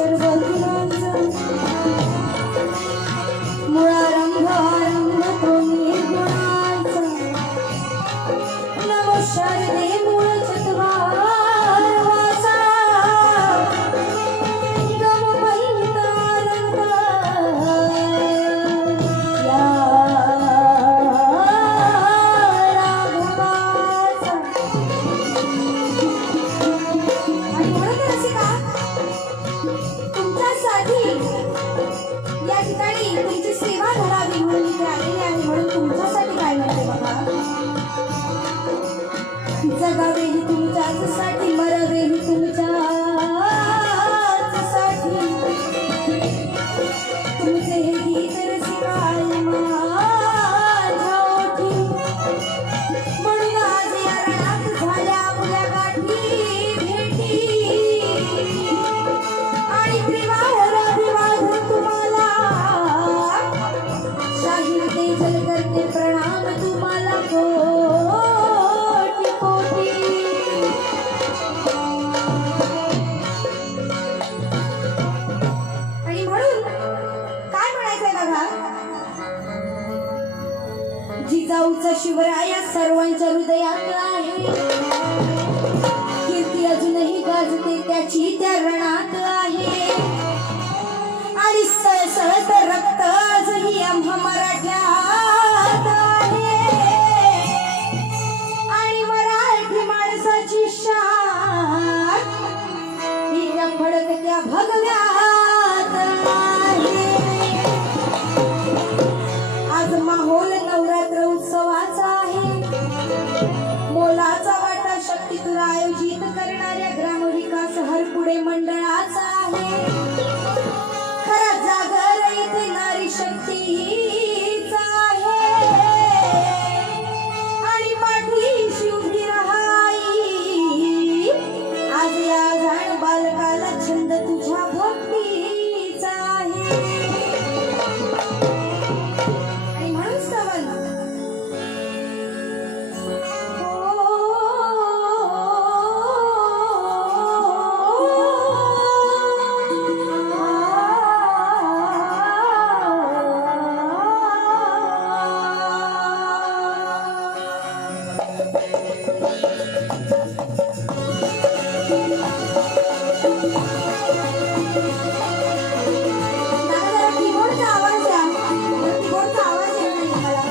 सर्व गुणांचा मुळारंभ आरंभ तो निर्गुणाचा नमो शारदे मूळ चत्वार वासा गम महितारंग या राघवाचा आणि म्हणून रसिका तुमच्यासाठी या ठिकाणी तुमची सेवा करावी म्हणून इथे आलेली आहे. म्हणून तुमच्यासाठी काय म्हणते बघा, जगावेही तुमच्यासाठी मरावेही तुमच्यासाठी तुमचे हे गीत रसिकाय माझ्या ओठी. म्हणून आज या रणात झाल्या आपल्या गाठी भेटी आणि प्रेमावर अभिवादन तुम्हाला शाहीर तेजल करते प्रणाम तुम्हाला कोटी कोटी. आणि म्हणून काय म्हणायचंय बघा, जिजाऊचा शिवराया सर्वांच्या हृदयात आहे. कीर्ती अजूनही गाजते त्याची त्या रणात आहे. आणि सळसळत रक्त आजही आम्हा मराठ्यात आहे. आणि मराठी माणसाची शान ही त्या फडकत्या भगव्यात आहे. आज माहोल नवरात्र उत्सवाचा आहे. मोलाचा वाटा शक्तीतून आयोजित करणाऱ्या ग्रामविकास हरपुडे मंडळाचा आहे. खरा जागर इथे नारी शक्तीचा आहे. आणि पाठीशी उभी राहाई आज या झाड बालकाला छंद तुझ्या भक्तीचा आहे. आणि म्हणून स्तवन कीबोर्डचा आवाज द्या. कीबोर्डचा आवाज येत नाही मला.